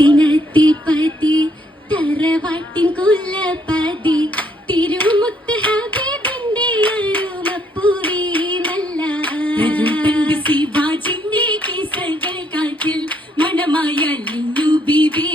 തിചരത്തിനത്തിപതി തറവാട്ടിൻ കുലപതി തിരുമുത്ത് ഹബീബിന്റെ അരുമപ്പൂരി നല്ല ശിവാജിന്റെ കിസകൾ കാറ്റിൽ മണമായ ലിഞ്ഞു ബിബി.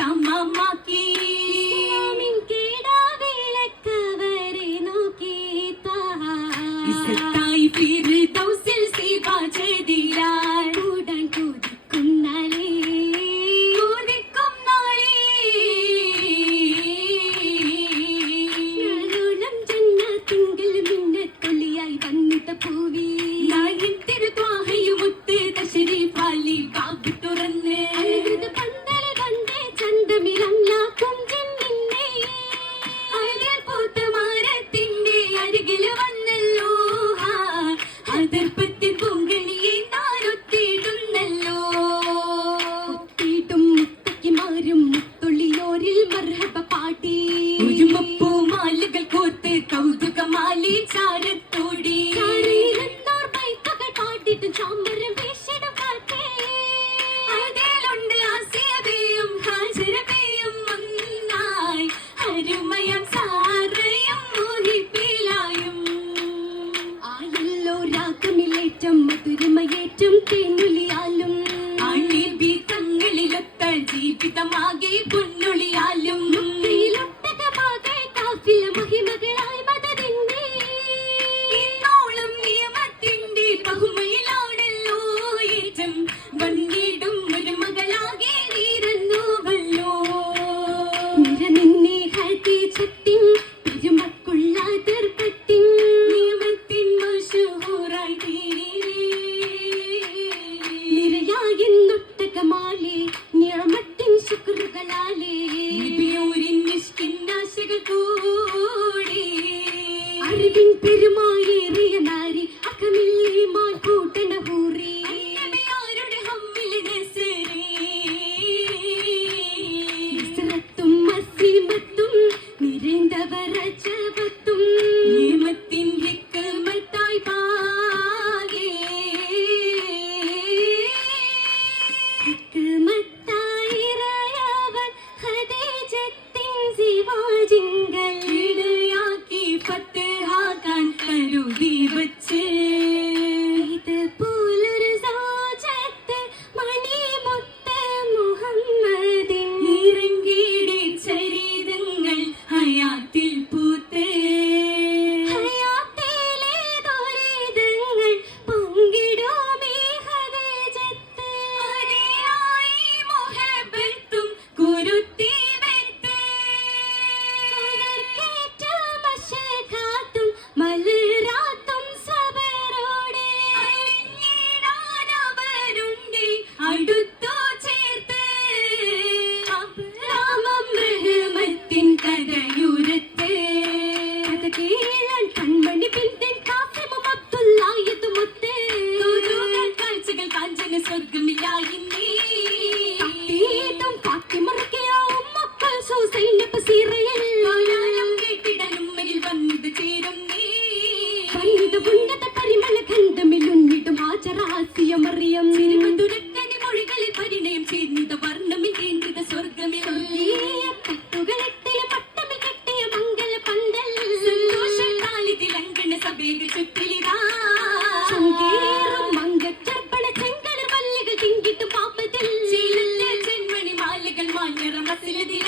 I'm a monkey. ദീപിതമാകെ പുല്ലുളിയാലും പെരുമായേറിയ നാരി അക്കമില്ലേ മാൻ കൂട്ട കേരൾ കൺമണി ബിന്ദൻ കാസിമു മൊത്തുള്ളായതു മുത്തേ. ദൂരൂകൾ കാഴ്ചകൾ കാഞ്ചന സ്വർഗമില്ലായിന്നേ തീതും കാക്കി മുറുകിയ ഉമ്മക്കൾ സൂസൈന്യ പസീറയിൽ കാലാലം കേട്ടിടൻ ഉമ്മയിൽ വന്നത് ചേരും നീ. പണ്ട് ഉന്നത പരിമള ഗന്ധമിൽ ഉന്നിടും മറിയം Seni dinle.